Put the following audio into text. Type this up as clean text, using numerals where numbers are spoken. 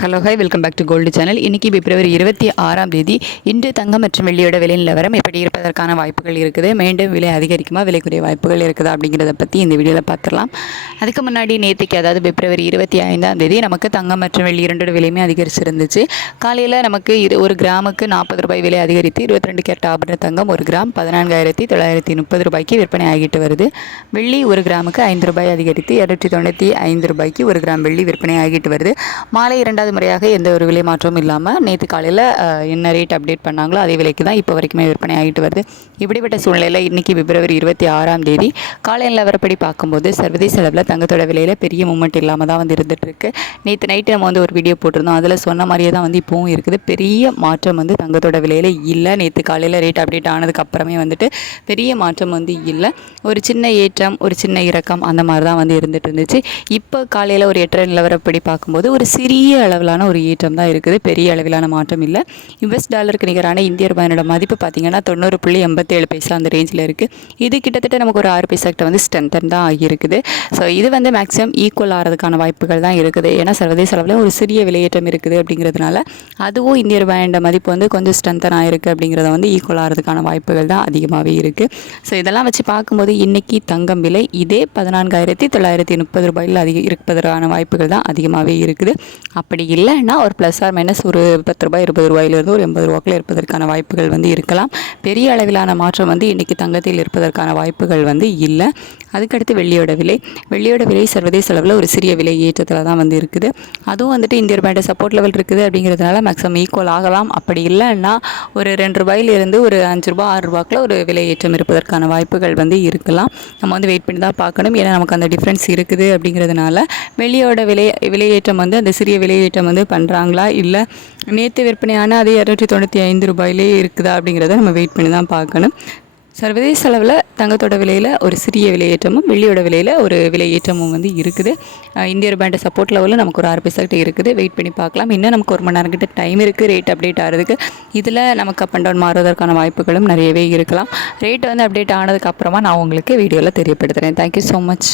Hello hi welcome back to gold channel. இன்றைக்கி February 26ஆம் தேதி இன்று தங்கம் மற்றும் வெள்ளியோட விலை நிலவரம் எப்படி இருப்பதற்கான வாய்ப்புகள் இருக்குது, மீண்டும் விலை அதிகரிக்குமா, விலைக்குரிய வாய்ப்புகள் இருக்குதா அப்படிங்கிறத பற்றி இந்த வீடியோவில் பார்த்துடலாம். அதுக்கு முன்னாடி நேற்றுக்கு, அதாவது பிப்ரவரி 25ஆம் தேதி நமக்கு தங்கம் மற்றும் வெள்ளி இரண்டோட விலையுமே அதிகரிச்சிருந்துச்சு. காலையில் நமக்கு ஒரு கிராமுக்கு 40 ரூபாய் விலை அதிகரித்து 22 கேரட் ஆபரண தங்கம் ஒரு கிராம் 14,930 ரூபாய்க்கு விற்பனை ஆகிட்டு வருது. வெள்ளி ஒரு கிராமுக்கு 5 ரூபாய் அதிகரித்து 295 ரூபாய்க்கு ஒரு கிராம் வெள்ளி விற்பனை ஆகிட்டு வருது. மாலை இரண்டாவது முறையாக எந்த ஒரு விலை மாற்றமும் இல்லாமல் நேற்று காலையில் என்ன ரேட் அப்டேட் பண்ணாங்களோ அதே விலைக்கு தான் இப்போ வரைக்குமே விற்பனை ஆகிட்டு வருது. இப்படிப்பட்ட சூழ்நிலையில் இன்றைக்கி பிப்ரவரி 26ஆம் தேதி காலை நிலவரப்படி பார்க்கும்போது சர்வதேச அளவில் தங்கத்தோட விலையில் பெரிய மூமெண்ட் இல்லாமல் தான் வந்துட்டு இருக்கு. நேற்று நைட்டு நம்ம ஒரு வீடியோ போட்டிருந்தோம். அதில் சொன்ன மாதிரியே தான் இப்போவும் இருக்குது. பெரிய மாற்றம் தங்கத்தோட விலையில் இல்லை. நேற்று காலையில் ரேட் அப்டேட் ஆனதுக்கு அப்புறமே பெரிய மாற்றம் இல்லை. ஒரு சின்ன ஏற்றம், ஒரு சின்ன இறக்கம் அந்த மாதிரி தான் இருந்துட்டு இருந்துச்சு. இப்போ காலையில் ஒரு 8:30 நிலவரப்படி பார்க்கும்போது ஒரு சிறிய அளவிலான ஒரு ஏற்றம் தான் இருக்குது. பெரிய அளவிலான மாற்றம் இல்லை. யுஎஸ் டாலருக்கு நிகரான இந்திய ரூபாயோட மதிப்பு பார்த்திங்கன்னா 90.87 அந்த ரேஞ்சில் இருக்குது. இது கிட்டத்தட்ட நமக்கு ஒரு 6 பைசா கிட்ட ஸ்ட்ரென்தன் தான் ஆகியிருக்குது. ஸோ இது மேக்ஸிமம் ஈக்குவல் ஆகிறதுக்கான வாய்ப்புகள் தான் இருக்குது. ஏன்னா சர்வதேச அளவில் ஒரு சிறிய விலையேற்றம் இருக்குது அப்படிங்கிறதுனால அதுவும் இந்திய ரூபாயோட மதிப்பு கொஞ்சம் ஸ்ட்ரென்தன் ஆகிருக்கு அப்படிங்கிறத ஈக்குவல் ஆகிறதுக்கான வாய்ப்புகள் தான் அதிகமாகவே இருக்குது. ஸோ இதெல்லாம் வச்சு பார்க்கும்போது இன்றைக்கி தங்கம் விலை இதே 14,930 ரூபாயில் இருப்பதற்கான வாய்ப்புகள் தான் அதிகமாகவே இருக்குது. அப்படி இல்லைன்னா ஒரு ப்ளஸ் ஆர் மைனஸ் ஒரு 10 ரூபாய் 20 ரூபாயிலிருந்து ஒரு 80 ரூபாய்க்குள்ள இருப்பதற்கான வாய்ப்புகள் இருக்கலாம். பெரிய அளவிலான மாற்றம் இன்றைக்கி தங்கத்தில் இருப்பதற்கான வாய்ப்புகள் இல்லை. அதுக்கடுத்து வெள்ளியோட விலை சர்வதேச அளவில் ஒரு சிறிய விலை ஏற்றத்தில் தான் இருக்குது. அதுவும் இந்திய ரூபாயோட சப்போர்ட் லெவல் இருக்குது அப்படிங்கிறதுனால மேக்ஸிமம் ஈக்குவல் ஆகலாம். அப்படி இல்லைன்னா ஒரு 2 ரூபாயிலிருந்து ஒரு 5 ரூபாய் 6 ரூபாய்க்குள்ள ஒரு விலை ஏற்றம் இருப்பதற்கான வாய்ப்புகள் இருக்கலாம். நம்ம வெயிட் பண்ணி தான் பார்க்கணும். ஏன்னா நமக்கு அந்த டிஃப்ரென்ஸ் இருக்குது அப்படிங்கிறதுனால வெள்ளியோட விலையேற்றம் அந்த சிறிய விலையேற்றம் பண்ணுறாங்களா, இல்லை நேற்று விற்பனையான அதே 295 ரூபாயிலே இருக்குதா அப்படிங்கிறத நம்ம வெயிட் பண்ணி தான் பார்க்கணும். சர்வதேச அளவில் தங்கத்தோட விலையில் ஒரு சிறிய விலையேற்றமும் வெள்ளியோட விலையில் ஒரு விலையேற்றமும் இருக்குது. இந்திய ரூபாயோட சப்போர்ட் லெவலில் நமக்கு ஒரு 6 பைசா கிட்ட இருக்குது. வெயிட் பண்ணி பார்க்கலாம். இன்னும் நமக்கு 1 மணி நேரம் கிட்ட டைம் இருக்குது ரேட் அப்டேட் ஆகிறதுக்கு. இதில் நமக்கு அப் அண்ட் டவுன் மாறுவதற்கான வாய்ப்புகளும் நிறையவே இருக்கலாம். ரேட் அப்டேட் ஆனதுக்கப்புறமா நான் உங்களுக்கு வீடியோவில் தெரியப்படுத்துகிறேன். Thank you so much.